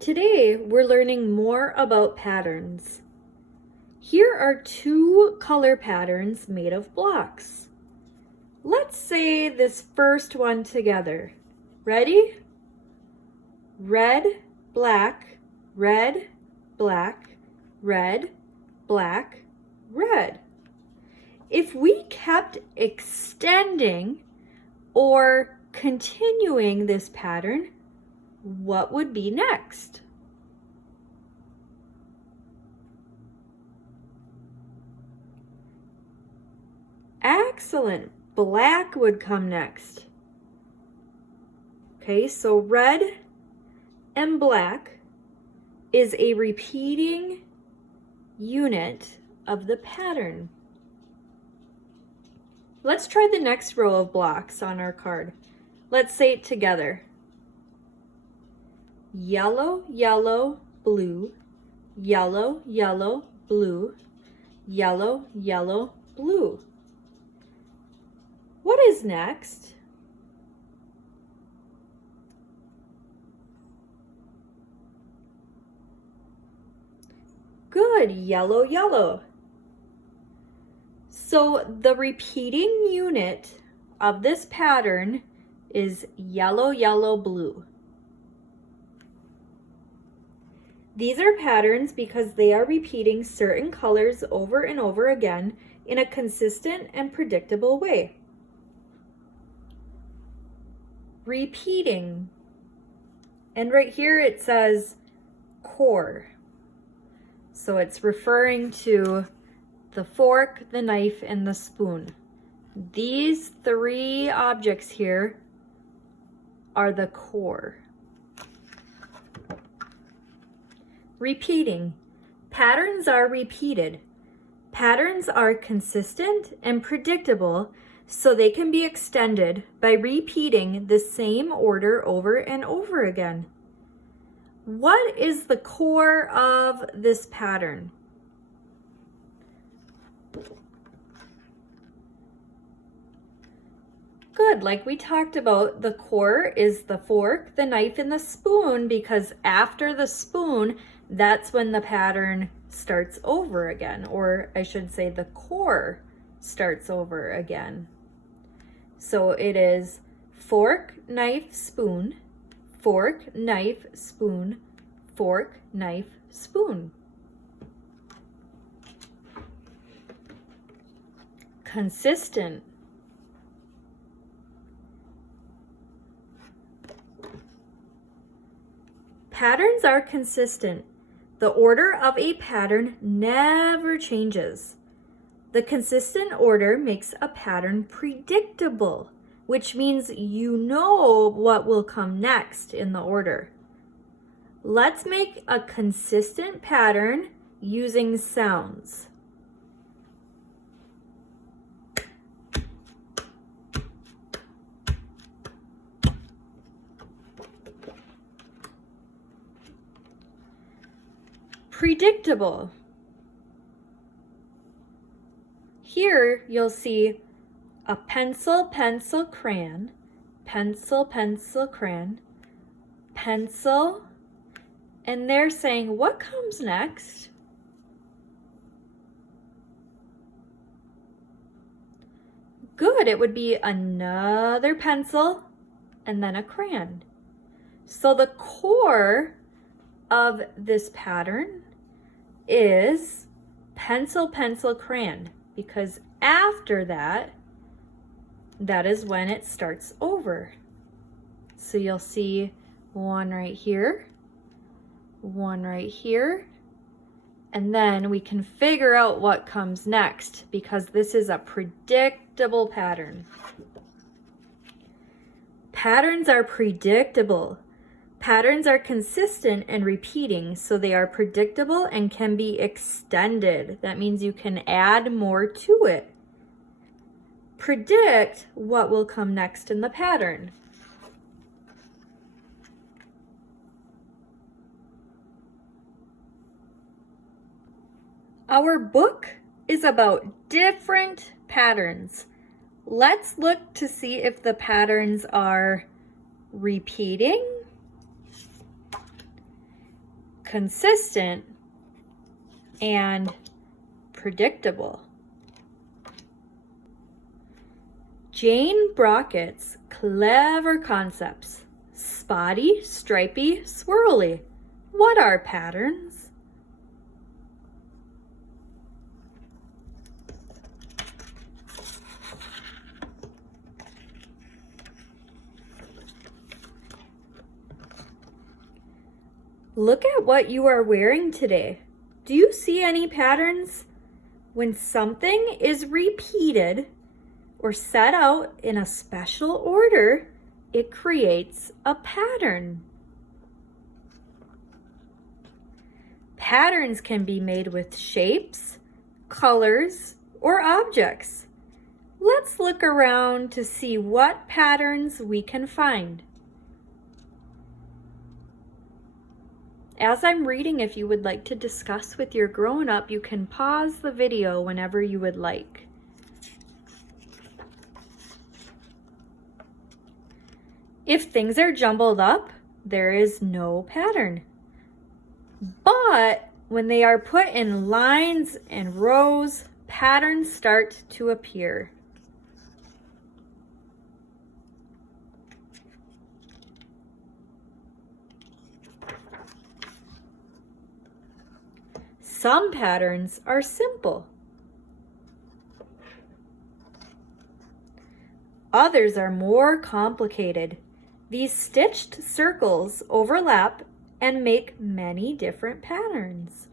Today, we're learning more about patterns. Here are two color patterns made of blocks. Let's say this first one together. Ready? Red, black, red, black, red, black, red. If we kept extending or continuing this pattern, what would be next? Excellent. Black would come next. Okay, so red and black is a repeating unit of the pattern. Let's try the next row of blocks on our card. Let's say it together. Yellow, yellow, blue, yellow, yellow, blue, yellow, yellow, blue. What is next? Good, yellow, yellow. So the repeating unit of this pattern is yellow, yellow, blue. These are patterns because they are repeating certain colors over and over again in a consistent and predictable way. Repeating. And right here it says core. So it's referring to the fork, the knife, and the spoon. These three objects here are the core. Repeating. Patterns are repeated. Patterns are consistent and predictable, so they can be extended by repeating the same order over and over again. What is the core of this pattern? Good, like we talked about, the core is the fork, the knife, and the spoon, because after the spoon, that's when the pattern starts over again, or I should say the core starts over again. So it is fork, knife, spoon, fork, knife, spoon, fork, knife, spoon. Consistent. Patterns are consistent. The order of a pattern never changes. The consistent order makes a pattern predictable, which means you know what will come next in the order. Let's make a consistent pattern using sounds. Predictable. Here you'll see a pencil, pencil, crayon, pencil, pencil, crayon, pencil, and they're saying what comes next? Good, it would be another pencil and then a crayon. So the core of this pattern is pencil, pencil, crayon, because after that, that is when it starts over. So you'll see one right here, one right here, and then we can figure out what comes next because this is a predictable pattern. Patterns are predictable. Patterns are consistent and repeating, so they are predictable and can be extended. That means you can add more to it. Predict what will come next in the pattern. Our book is about different patterns. Let's look to see if the patterns are repeating consistent, and predictable. Jane Brockett's clever concepts. Spotty, stripy, swirly. What are patterns? Look at what you are wearing today. Do you see any patterns? When something is repeated or set out in a special order, it creates a pattern. Patterns can be made with shapes, colors, or objects. Let's look around to see what patterns we can find. As I'm reading, if you would like to discuss with your grown-up, you can pause the video whenever you would like. If things are jumbled up, there is no pattern. But when they are put in lines and rows, patterns start to appear. Some patterns are simple. Others are more complicated. These stitched circles overlap and make many different patterns.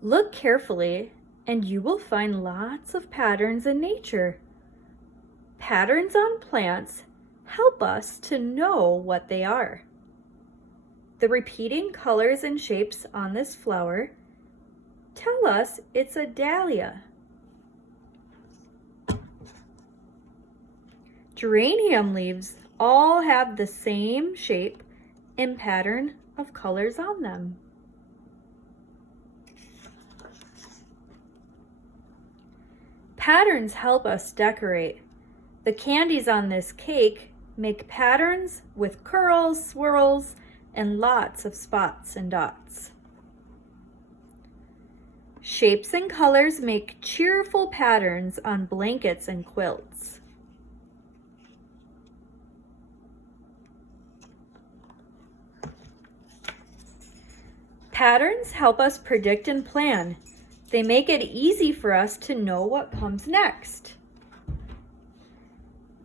Look carefully and you will find lots of patterns in nature. Patterns on plants help us to know what they are. The repeating colors and shapes on this flower tell us it's a dahlia. Geranium leaves all have the same shape and pattern of colors on them. Patterns help us decorate. The candies on this cake make patterns with curls, swirls, and lots of spots and dots. Shapes and colors make cheerful patterns on blankets and quilts. Patterns help us predict and plan. They make it easy for us to know what comes next.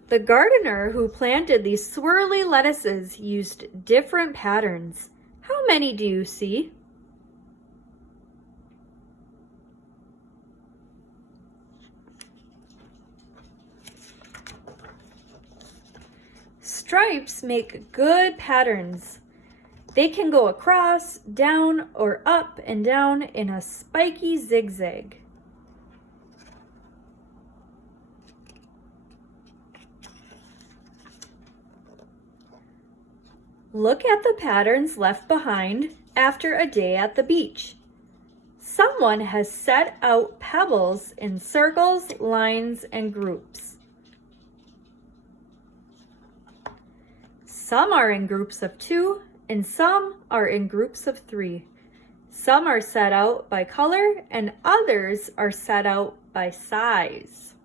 The gardener who planted these swirly lettuces used different patterns. How many do you see? Stripes make good patterns. They can go across, down, or up and down in a spiky zigzag. Look at the patterns left behind after a day at the beach. Someone has set out pebbles in circles, lines, and groups. Some are in groups of 2 and some are in groups of 3. Some are set out by color and others are set out by size.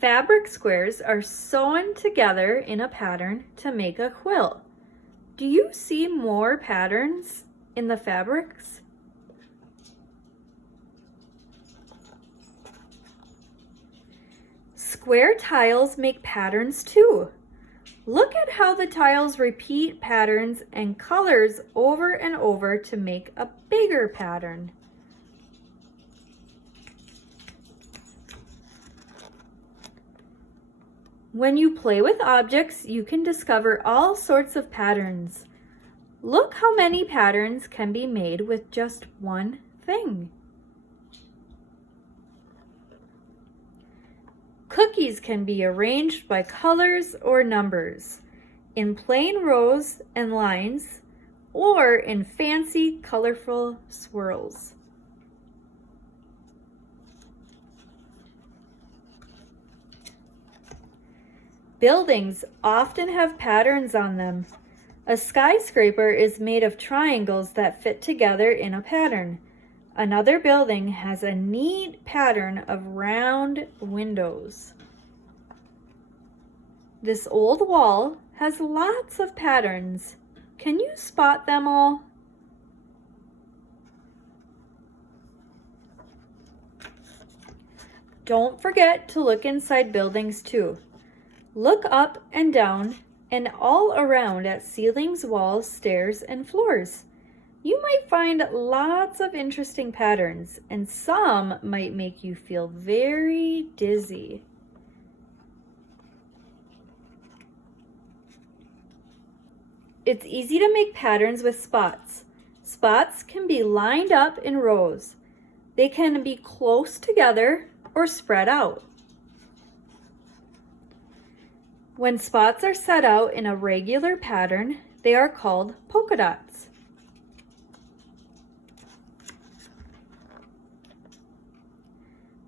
Fabric squares are sewn together in a pattern to make a quilt. Do you see more patterns in the fabrics? Square tiles make patterns too. Look at how the tiles repeat patterns and colors over and over to make a bigger pattern. When you play with objects, you can discover all sorts of patterns. Look how many patterns can be made with just one thing. Cookies can be arranged by colors or numbers, in plain rows and lines, or in fancy, colorful swirls. Buildings often have patterns on them. A skyscraper is made of triangles that fit together in a pattern. Another building has a neat pattern of round windows. This old wall has lots of patterns. Can you spot them all? Don't forget to look inside buildings too. Look up and down and all around at ceilings, walls, stairs, and floors. You might find lots of interesting patterns, and some might make you feel very dizzy. It's easy to make patterns with spots. Spots can be lined up in rows. They can be close together or spread out. When spots are set out in a regular pattern, they are called polka dots.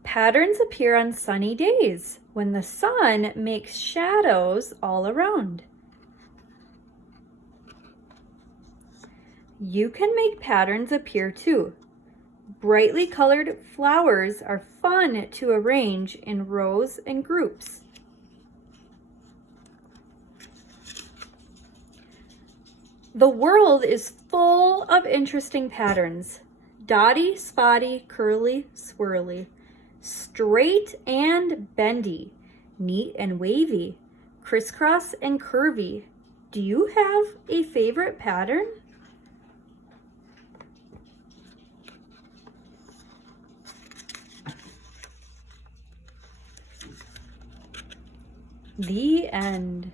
Patterns appear on sunny days when the sun makes shadows all around. You can make patterns appear too. Brightly colored flowers are fun to arrange in rows and groups. The world is full of interesting patterns. Dotty, spotty, curly, swirly. Straight and bendy. Neat and wavy. Crisscross and curvy. Do you have a favorite pattern? The end.